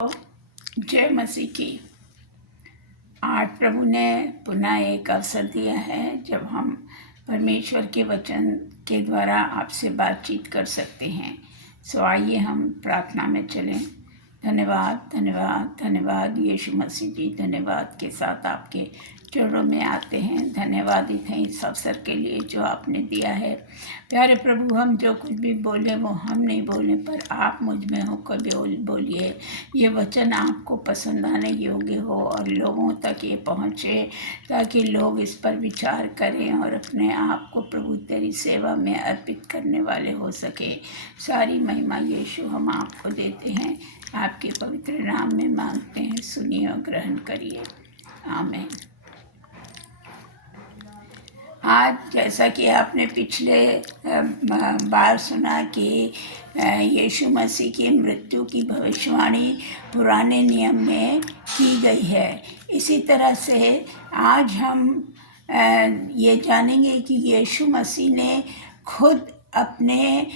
जय मसीह की। आज प्रभु ने पुनः एक अवसर दिया है जब हम परमेश्वर के वचन के द्वारा आपसे बातचीत कर सकते हैं। सो आइए हम प्रार्थना में चलें। धन्यवाद धन्यवाद धन्यवाद यीशु मसीह जी, धन्यवाद के साथ आपके चरणों में आते हैं। धन्यवादित हैं इस अवसर के लिए जो आपने दिया है। प्यारे प्रभु, हम जो कुछ भी बोले वो हम नहीं बोले, पर आप मुझ में हो कभी बोलिए। ये वचन आपको पसंद आने योग्य हो और लोगों तक ये पहुँचे, ताकि लोग इस पर विचार करें और अपने आप को प्रभु तेरी सेवा में अर्पित करने वाले हो सके। सारी महिमा यीशु हम आपको देते हैं, आपके पवित्र नाम में मांगते हैं। सुनिए और ग्रहण करिए। आमीन। आज जैसा कि आपने पिछले बार सुना कि यीशु मसीह की मृत्यु की भविष्यवाणी पुराने नियम में की गई है, इसी तरह से आज हम ये जानेंगे कि यीशु मसीह ने खुद अपने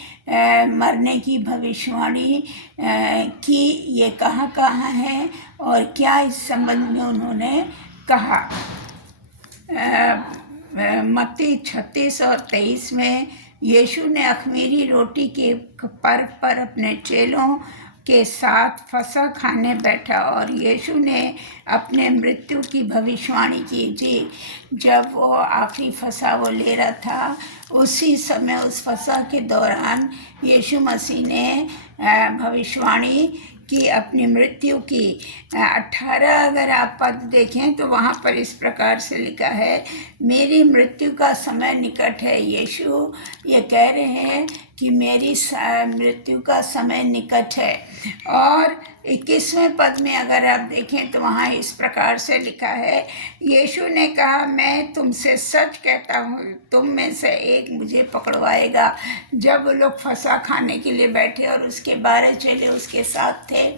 मरने की भविष्यवाणी की। ये कहाँ है और क्या इस संबंध में उन्होंने कहा। मत्ती 36 और 23 में यीशु ने अख़मीरी रोटी के पर्व पर अपने चेलों के साथ फसह खाने बैठा और यीशु ने अपने मृत्यु की भविष्यवाणी की थी। जब वो आखिरी फसह वो ले रहा था, उसी समय उस फसह के दौरान यीशु मसीह ने भविष्यवाणी की, अपनी मृत्यु की। 18 अगर आप पद देखें तो वहाँ पर इस प्रकार से लिखा है, मेरी मृत्यु का समय निकट है। यीशु ये कह रहे हैं कि मेरी मृत्यु का समय निकट है। और 21वें पद में अगर आप देखें तो वहाँ इस प्रकार से लिखा है, यीशु ने कहा, मैं तुमसे सच कहता हूँ, तुम में से एक मुझे पकड़वाएगा। जब वो लोग फसह खाने के लिए बैठे और उसके 12 चेले उसके साथ थे,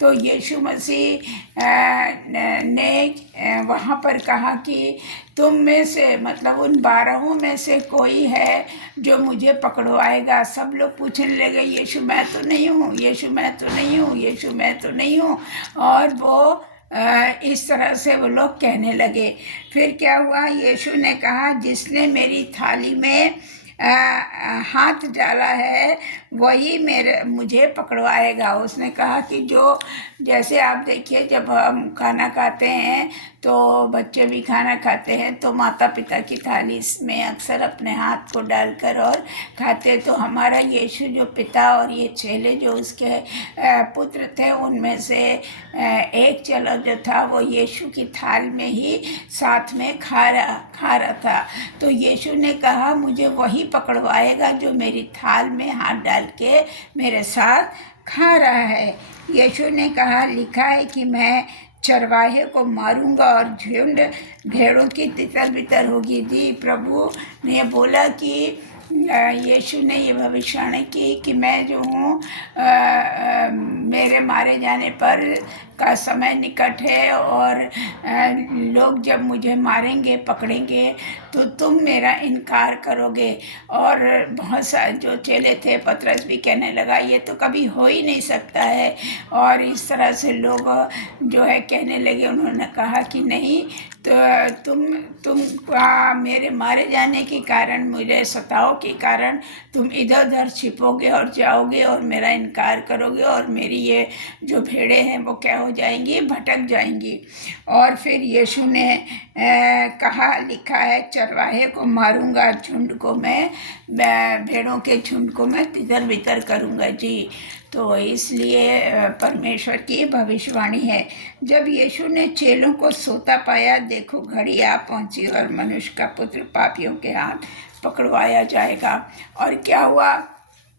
तो यीशु मसीह ने वहाँ पर कहा कि तुम में से, मतलब उन 12 में से कोई है जो मुझे पकड़वाएगा। सब लोग पूछने लगे, यीशु मैं तो नहीं हूँ, यीशु मैं तो नहीं हूँ, यीशु मैं तो नहीं हूँ। और वो इस तरह से वो लोग कहने लगे। फिर क्या हुआ, यीशु ने कहा, जिसने मेरी थाली में हाथ डाला है वही मुझे पकड़वाएगा। उसने कहा कि जो, जैसे आप देखिए जब हम खाना खाते हैं तो बच्चे भी खाना खाते हैं तो माता पिता की थाली में अक्सर अपने हाथ को डालकर और खाते। तो हमारा यीशु जो पिता और ये चेले जो उसके पुत्र थे, उनमें से एक चेला जो था वो यीशु की थाल में ही साथ में खा रहा था। तो यीशु ने कहा, मुझे वही पकड़वाएगा जो मेरी थाल में हाथ डाल के मेरे साथ खा रहा है। यीशु ने कहा, लिखा है कि मैं चरवाहे को मारूंगा और झुंड भेड़ों की तितर बितर होगी। जी, प्रभु ने बोला कि यीशु ने ये भविष्यवाणी की कि मैं जो हूँ, मेरे मारे जाने पर का समय निकट है और लोग जब मुझे मारेंगे, पकड़ेंगे, तो तुम मेरा इनकार करोगे। और बहुत सारे जो चेले थे, पतरस भी कहने लगा, ये तो कभी हो ही नहीं सकता है। और इस तरह से लोग जो है कहने लगे। उन्होंने कहा कि नहीं, तो तुम मेरे मारे जाने के कारण, मुझे सताओ के कारण तुम इधर उधर छिपोगे और जाओगे और मेरा इनकार करोगे, और मेरी ये जो भेड़ें हैं वो क्या हो जाएंगी, भटक जाएंगी। और फिर यीशु ने कहा, लिखा है, चरवाहे को मारूंगा, झुंड को मैं, भेड़ों के झुंड को मैं तितर बितर करूँगा। जी, तो इसलिए परमेश्वर की भविष्यवाणी है। जब यीशु ने चेलों को सोता पाया, देखो घड़ी आ पहुंची और मनुष्य का पुत्र पापियों के हाथ पकड़वाया जाएगा। और क्या हुआ,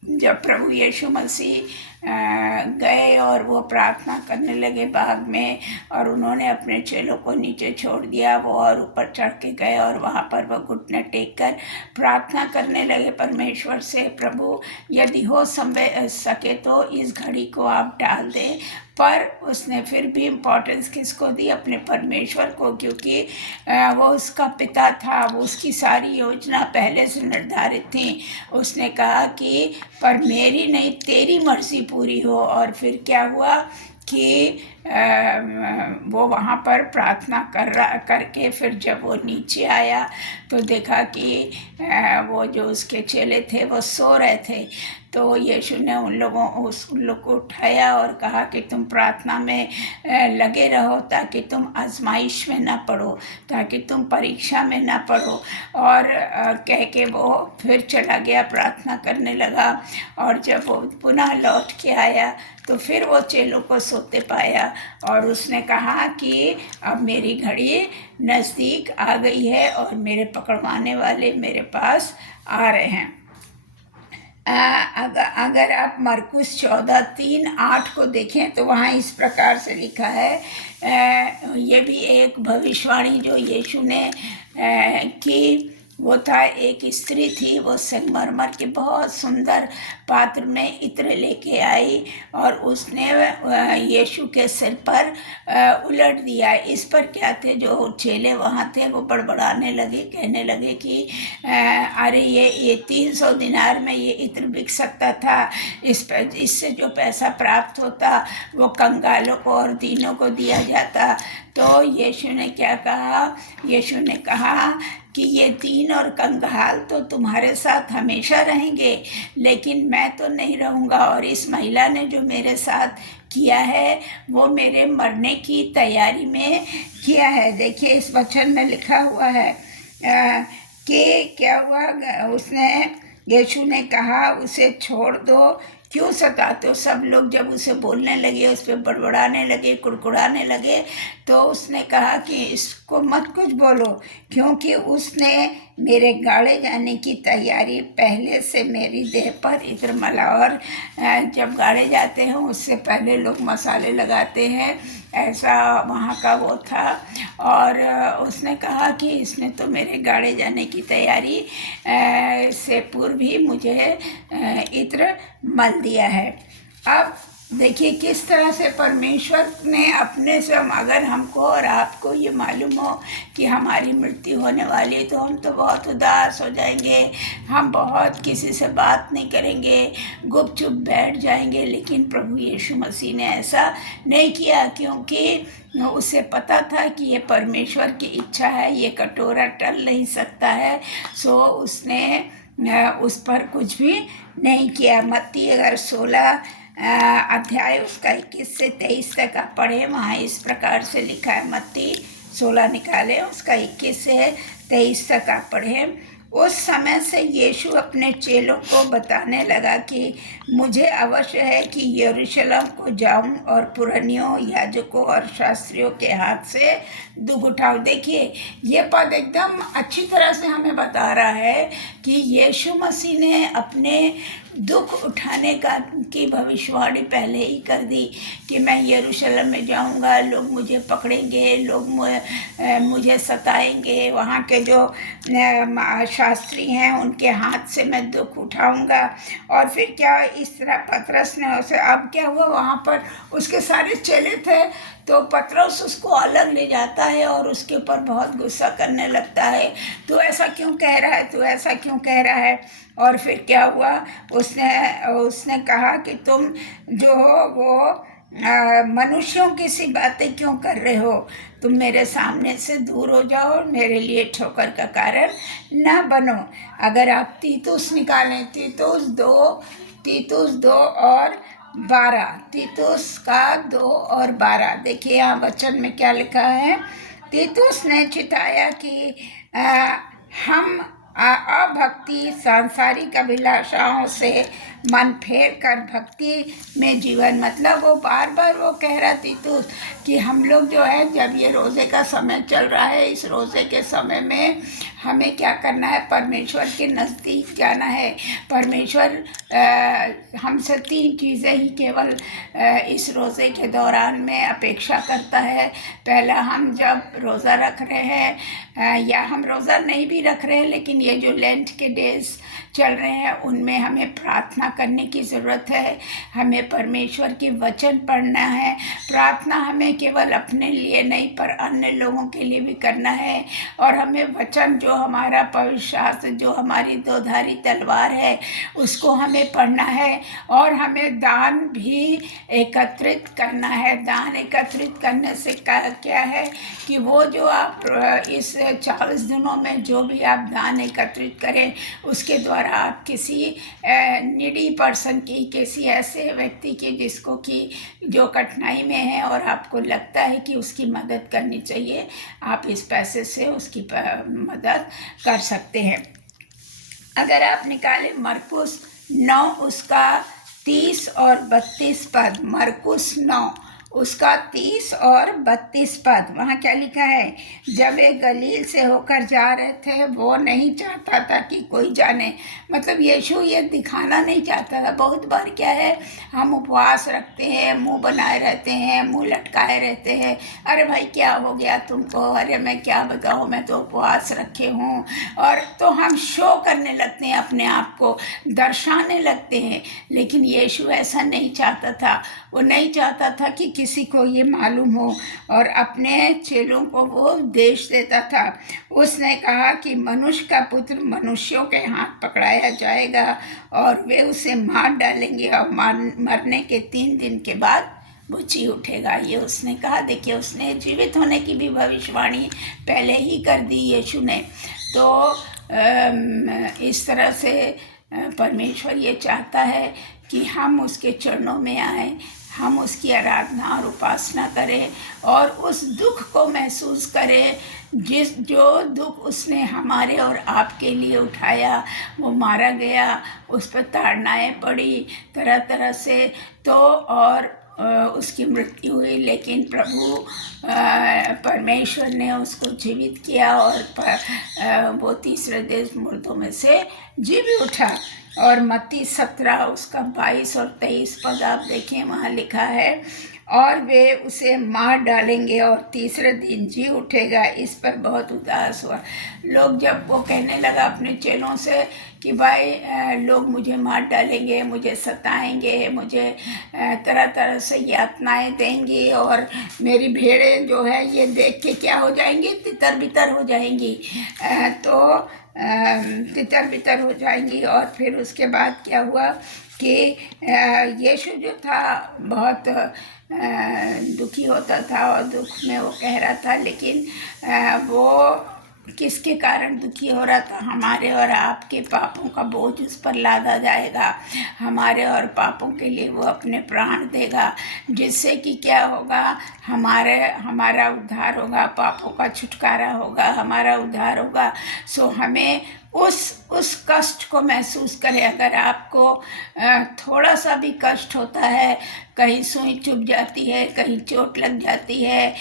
जब प्रभु यीशु मसीह गए और वो प्रार्थना करने लगे बाग में, और उन्होंने अपने चेलों को नीचे छोड़ दिया, वो और ऊपर चढ़ के गए और वहाँ पर वो घुटने टेक कर प्रार्थना करने लगे परमेश्वर से, प्रभु यदि हो सके तो इस घड़ी को आप डाल दें। पर उसने फिर भी इम्पोर्टेंस किसको दी, अपने परमेश्वर को, क्योंकि वो उसका पिता था, वो उसकी सारी योजना पहले से निर्धारित थी। उसने कहा कि पर मेरी नहीं तेरी मर्जी पूरी हो। और फिर क्या हुआ कि वो वहाँ पर प्रार्थना करके फिर जब वो नीचे आया तो देखा कि वो जो उसके चेले थे वो सो रहे थे। तो यीशु ने उन लोग को उठाया और कहा कि तुम प्रार्थना में लगे रहो ताकि तुम आजमाइश में ना पड़ो, ताकि तुम परीक्षा में ना पड़ो। और कह के वो फिर चला गया, प्रार्थना करने लगा। और जब वो पुनः लौट के आया तो फिर वो चेलों को सोते पाया और उसने कहा कि अब मेरी घड़ी नज़दीक आ गई है और मेरे पकड़वाने वाले मेरे पास आ रहे हैं। अगर आप मरकुस 14:3-8 को देखें तो वहाँ इस प्रकार से लिखा है, ये भी एक भविष्यवाणी जो यीशु ने की। वो था, एक स्त्री थी, वो संगमरमर के बहुत सुंदर पात्र में इत्र लेके आई और उसने यीशु के सिर पर उलट दिया। इस पर क्या थे जो चेले वहाँ थे वो बड़बड़ाने लगे, कहने लगे कि अरे ये 300 दिनार में ये इत्र बिक सकता था, इससे जो पैसा प्राप्त होता वो कंगालों को और दीनों को दिया जाता। तो यीशु ने क्या कहा? यीशु ने कहा कि ये दीन और कंगाल तो तुम्हारे साथ हमेशा रहेंगे, लेकिन मैं तो नहीं रहूँगा। और इस महिला ने जो मेरे साथ किया है वो मेरे मरने की तैयारी में किया है। देखिए इस वचन में लिखा हुआ है कि क्या हुआ, यीशु ने कहा उसे छोड़ दो, क्यों सताते हो? सब लोग जब उसे बोलने लगे, उस पर बड़बड़ाने लगे, कुड़कुड़ाने लगे, तो उसने कहा कि इसको मत कुछ बोलो, क्योंकि उसने मेरे गाड़े जाने की तैयारी पहले से मेरी देह पर इत्र मला। और जब गाड़े जाते हैं उससे पहले लोग मसाले लगाते हैं, ऐसा वहाँ का वो था। और उसने कहा कि इसने तो मेरे गाड़े जाने की तैयारी से पूर्व ही मुझे इत्र मल दिया है। अब देखिए किस तरह से परमेश्वर ने अपने से, अगर हमको और आपको ये मालूम हो कि हमारी मृत्यु होने वाली है तो हम तो बहुत उदास हो जाएंगे, हम बहुत किसी से बात नहीं करेंगे, गुपचुप बैठ जाएंगे। लेकिन प्रभु यीशु मसीह ने ऐसा नहीं किया, क्योंकि उसे पता था कि ये परमेश्वर की इच्छा है, ये कटोरा टल नहीं सकता है। सो उसने उस पर कुछ भी नहीं किया। मत्ती अगर 16 अध्याय उसका 21 से 23 तक आप पढ़े, वहाँ इस प्रकार से लिखा है। मत्ती 16 निकाले, उसका 21 से 23 तक आप पढ़े। उस समय से यीशु अपने चेलों को बताने लगा कि मुझे अवश्य है कि यरूशलेम को जाऊं और पुरनियों, याजकों और शास्त्रियों के हाथ से दुख उठाऊं। देखिए ये पद एकदम अच्छी तरह से हमें बता रहा है कि यीशु मसीह ने अपने दुख उठाने की भविष्यवाणी पहले ही कर दी कि मैं यरूशलेम में जाऊंगा, लोग मुझे पकड़ेंगे, लोग मुझे सताएंगे, वहाँ के जो शास्त्री हैं उनके हाथ से मैं दुख उठाऊंगा। और फिर क्या, इस तरह पतरस ने उसे, अब क्या हुआ, वहाँ पर उसके सारे चेले थे, तो पतरस उसको अलग ले जाता है और उसके ऊपर बहुत गुस्सा करने लगता है। तू ऐसा क्यों कह रहा है, तू ऐसा क्यों कह रहा है? और फिर क्या हुआ, उसने कहा कि तुम जो हो वो मनुष्यों की सी बातें क्यों कर रहे हो? तुम मेरे सामने से दूर हो जाओ और मेरे लिए ठोकर का कारण ना बनो। अगर आप तीतुस निकालें, तीतुस 2 और 12, तीतुस का 2 और 12, देखिए यहाँ वचन में क्या लिखा है। तीतुस ने चिताया कि हम अभक्ति, सांसारिक अभिलाषाओं से मन फेर कर भक्ति में जीवन, मतलब वो बार बार वो कह रहा तीतुस कि हम लोग जो है, जब ये रोज़े का समय चल रहा है, इस रोज़े के समय में हमें क्या करना है, परमेश्वर के नज़दीक जाना है। परमेश्वर हमसे 3 चीज़ें ही केवल इस रोज़े के दौरान में अपेक्षा करता है। पहला, हम जब रोज़ा रख रहे हैं या हम रोज़ा नहीं भी रख रहे हैं, लेकिन ये जो लेंट के डेज चल रहे हैं उनमें हमें प्रार्थना करने की ज़रूरत है। हमें परमेश्वर की वचन पढ़ना है। प्रार्थना हमें केवल अपने लिए नहीं पर अन्य लोगों के लिए भी करना है। और हमें वचन जो हमारा पवित्र शास्त्र, जो हमारी दोधारी तलवार है, उसको हमें पढ़ना है। और हमें दान भी एकत्रित करना है। दान एकत्रित करने से क्या है कि वो जो आप इस 40 दिनों में जो भी आप दान एकत्रित करें, उसके द्वारा आप किसी नीडी पर्सन की, किसी ऐसे व्यक्ति की जिसको कि जो कठिनाई में है और आपको लगता है कि उसकी मदद करनी चाहिए, आप इस पैसे से उसकी मदद कर सकते हैं। अगर आप निकालें मरकुस 9 उसका 30 और 32 पद, मरकुस 9 उसका 30 और 32 पद, वहाँ क्या लिखा है? जब वे गलील से होकर जा रहे थे, वो नहीं चाहता था कि कोई जाने। मतलब यीशु ये दिखाना नहीं चाहता था। बहुत बार क्या है, हम उपवास रखते हैं, मुंह बनाए रहते हैं, मुंह लटकाए रहते हैं, अरे भाई क्या हो गया तुमको, अरे मैं क्या बताऊँ, मैं तो उपवास रखे हूँ। और तो हम शो करने लगते हैं, अपने आप को दर्शाने लगते हैं। लेकिन यीशु ऐसा नहीं चाहता था। वो नहीं चाहता था कि किसी को ये मालूम हो, और अपने चेलों को वो उपदेश देता था। उसने कहा कि मनुष्य का पुत्र मनुष्यों के हाथ पकड़ाया जाएगा और वे उसे मार डालेंगे, और मरने के 3 दिन के बाद वो जी उठेगा। ये उसने कहा। देखिए, उसने जीवित होने की भी भविष्यवाणी पहले ही कर दी यीशु ने। तो इस तरह से परमेश्वर ये चाहता है कि हम उसके चरणों में आएं, हम उसकी आराधना और उपासना करें और उस दुख को महसूस करें जो दुख उसने हमारे और आपके लिए उठाया। वो मारा गया, उस पर ताड़नाएँ पड़ी तरह तरह से, तो और उसकी मृत्यु हुई, लेकिन प्रभु परमेश्वर ने उसको जीवित किया और वो तीसरे दिन मुर्दों में से जी भी उठा। और मत्ती 17 उसका 22 और 23 पद आप देखें, वहाँ लिखा है, और वे उसे मार डालेंगे और तीसरे दिन जी उठेगा। इस पर बहुत उदास हुआ। लोग जब वो कहने लगा अपने चेलों से कि भाई लोग मुझे मार डालेंगे, मुझे सताएंगे, मुझे तरह तरह से यातनाएं देंगी, और मेरी भेड़ें जो है ये देख के क्या हो जाएंगी, तितर बितर हो जाएंगी। तो तितर बितर हो जाएंगी। और फिर उसके बाद क्या हुआ कि यीशु जो था बहुत दुखी होता था और दुख में वो कह रहा था, लेकिन वो किसके कारण दुखी हो रहा था? हमारे और आपके पापों का बोझ उस पर लादा जाएगा। हमारे और पापों के लिए वो अपने प्राण देगा, जिससे कि क्या होगा, हमारा उद्धार होगा, पापों का छुटकारा होगा, हमारा उद्धार होगा। सो हमें उस कष्ट को महसूस करें। अगर आपको थोड़ा सा भी कष्ट होता है, कहीं सुई चुभ जाती है, कहीं चोट लग जाती है,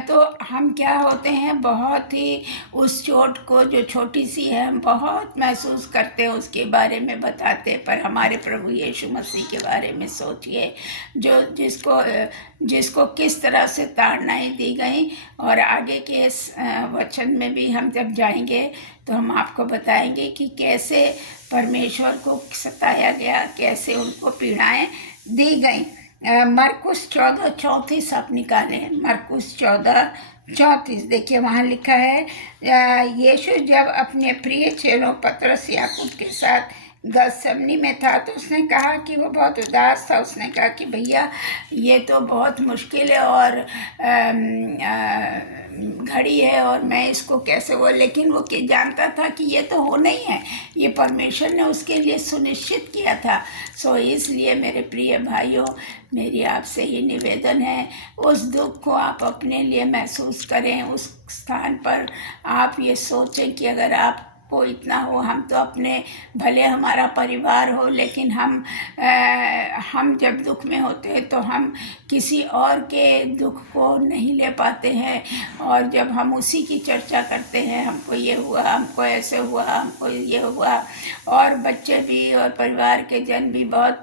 तो हम क्या होते हैं, बहुत ही उस चोट को जो छोटी सी है हम बहुत महसूस करते हैं, उसके बारे में बताते हैं। पर हमारे प्रभु यीशु मसीह के बारे में सोचिए, जो जिसको किस तरह से ताड़नाएं दी गई। और आगे के इस वचन में भी हम जब जाएंगे तो हम आपको बताएंगे कि कैसे परमेश्वर को सताया गया, कैसे उनको पीड़ाएं दी गई। मरकुस 14:34 आप निकालें। मरकुस 14:34 देखिए, वहाँ लिखा है, यीशु जब अपने प्रिय चेलों पतरस याकूब के साथ गतसमनी में था तो उसने कहा कि वो बहुत उदास था। उसने कहा कि भैया ये तो बहुत मुश्किल है और घड़ी है और मैं इसको कैसे वो, लेकिन वो जानता था कि ये तो होना ही है, ये परमेश्वर ने उसके लिए सुनिश्चित किया था। सो इसलिए मेरे प्रिय भाइयों, मेरी आपसे ये निवेदन है, उस दुख को आप अपने लिए महसूस करें। उस स्थान पर आप ये सोचें कि अगर आप को इतना हो, हम तो अपने भले हमारा परिवार हो, लेकिन हम जब दुख में होते हैं तो हम किसी और के दुख को नहीं ले पाते हैं। और जब हम उसी की चर्चा करते हैं, हमको ये हुआ, हमको ऐसे हुआ, हमको ये हुआ, और बच्चे भी और परिवार के जन भी बहुत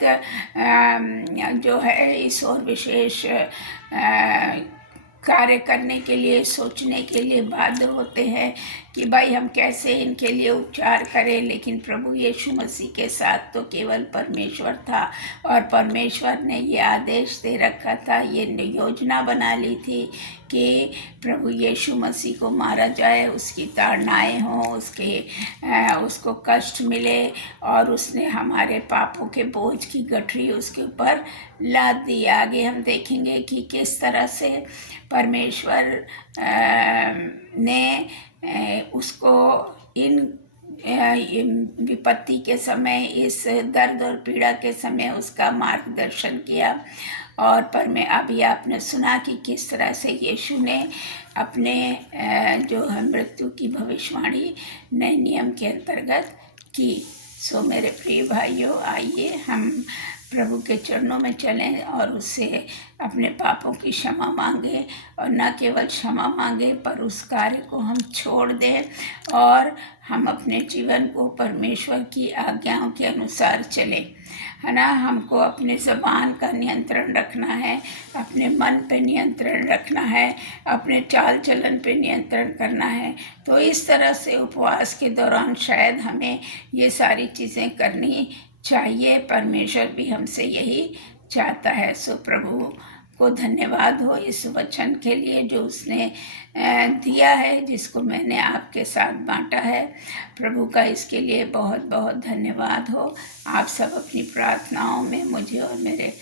जो है इस और विशेष कार्य करने के लिए, सोचने के लिए बाध्य होते हैं कि भाई हम कैसे इनके लिए उपचार करें। लेकिन प्रभु यीशु मसीह के साथ तो केवल परमेश्वर था, और परमेश्वर ने ये आदेश दे रखा था, ये योजना बना ली थी कि प्रभु यीशु मसीह को मारा जाए, उसकी ताड़नाएँ हों, उसको कष्ट मिले, और उसने हमारे पापों के बोझ की गठरी उसके ऊपर लाद दी। आगे हम देखेंगे कि किस तरह से परमेश्वर ने उसको इन विपत्ति के समय, इस दर्द और पीड़ा के समय उसका मार्गदर्शन किया। और अभी आपने सुना कि किस तरह से यीशु ने अपने जो है मृत्यु की भविष्यवाणी नए नियम के अंतर्गत की। सो मेरे प्रिय भाइयों, आइए हम प्रभु के चरणों में चलें और उससे अपने पापों की क्षमा मांगें, और न केवल क्षमा मांगें पर उस कार्य को हम छोड़ दें, और हम अपने जीवन को परमेश्वर की आज्ञाओं के अनुसार चलें, है ना। हमको अपने ज़बान का नियंत्रण रखना है, अपने मन पे नियंत्रण रखना है, अपने चाल चलन पे नियंत्रण करना है। तो इस तरह से उपवास के दौरान शायद हमें ये सारी चीज़ें करनी चाहिए। परमेश्वर भी हमसे यही चाहता है। सो प्रभु को धन्यवाद हो इस वचन के लिए जो उसने दिया है, जिसको मैंने आपके साथ बांटा है। प्रभु का इसके लिए बहुत बहुत धन्यवाद हो। आप सब अपनी प्रार्थनाओं में मुझे और मेरे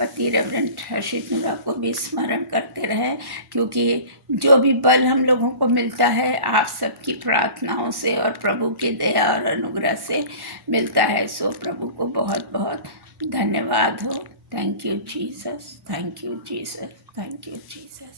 पति रेवरेंड हर्षित नूरा को भी स्मरण करते रहें, क्योंकि जो भी बल हम लोगों को मिलता है आप सबकी प्रार्थनाओं से और प्रभु की दया और अनुग्रह से मिलता है। सो प्रभु को बहुत बहुत धन्यवाद हो। Thank you Jesus, thank you Jesus, thank you Jesus.